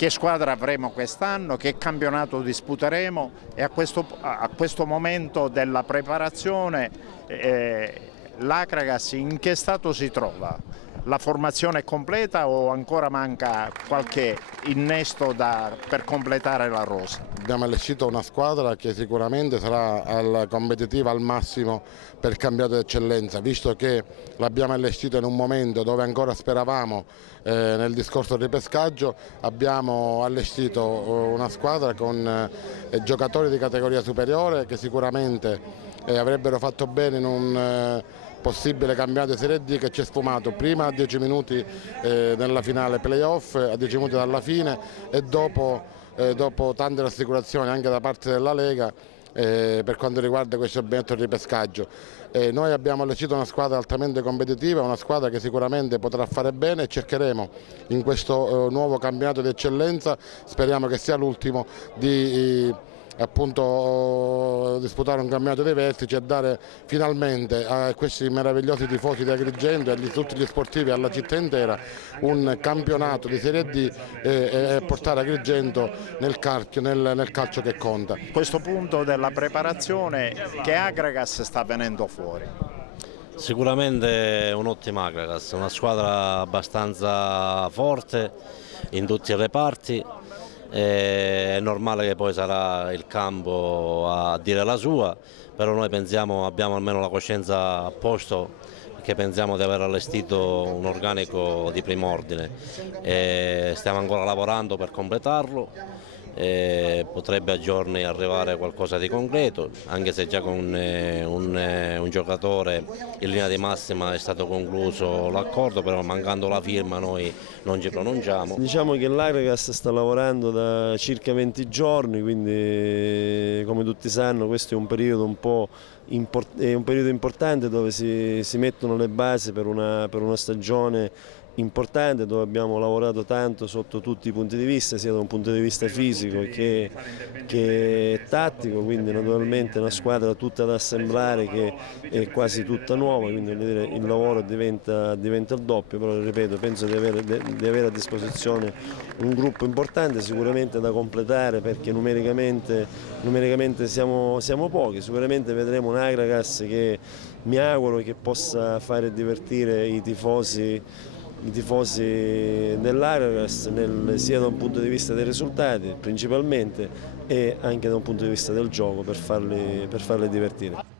che squadra avremo quest'anno, che campionato disputeremo e a questo momento della preparazione l'Akragas in che stato si trova? La formazione è completa o ancora manca qualche innesto per completare la rosa? Abbiamo allestito una squadra che sicuramente sarà competitiva al massimo per il campionato d'eccellenza, visto che l'abbiamo allestito in un momento dove ancora speravamo nel discorso del ripescaggio. Abbiamo allestito una squadra con giocatori di categoria superiore che sicuramente avrebbero fatto bene in un possibile campionato di Serie D che ci è sfumato prima a 10 minuti nella finale playoff, a 10 minuti dalla fine e dopo tante rassicurazioni anche da parte della Lega per quanto riguarda questo obiettivo di ripescaggio. Noi abbiamo allestito una squadra altamente competitiva, una squadra che sicuramente potrà fare bene e cercheremo in questo nuovo campionato di eccellenza, speriamo che sia l'ultimo, di appunto disputare un campionato dei vertici e dare finalmente a questi meravigliosi tifosi di Agrigento e a tutti gli sportivi e alla città intera un campionato di Serie D e portare Agrigento nel calcio che conta. A questo punto della preparazione che Akragas sta venendo fuori? Sicuramente un'ottima Akragas, una squadra abbastanza forte in tutti i reparti. È normale che poi sarà il campo a dire la sua, però noi pensiamo, abbiamo almeno la coscienza a posto, perché pensiamo di aver allestito un organico di primo ordine. Stiamo ancora lavorando per completarlo. Potrebbe a giorni arrivare qualcosa di concreto, anche se già con un giocatore in linea di massima è stato concluso l'accordo, però mancando la firma noi non ci pronunciamo. Diciamo che l'Akragas sta lavorando da circa 20 giorni, quindi come tutti sanno questo è un periodo importante dove si mettono le basi per una stagione importante, dove abbiamo lavorato tanto sotto tutti i punti di vista, sia da un punto di vista fisico che tattico, quindi naturalmente una squadra tutta da assemblare che è quasi tutta nuova, quindi il lavoro diventa il doppio, però ripeto, penso di avere a disposizione un gruppo importante, sicuramente da completare perché numericamente siamo pochi. Sicuramente vedremo un Akragas che mi auguro che possa fare divertire i tifosi dell'Akragas sia da un punto di vista dei risultati principalmente e anche da un punto di vista del gioco per farli divertire.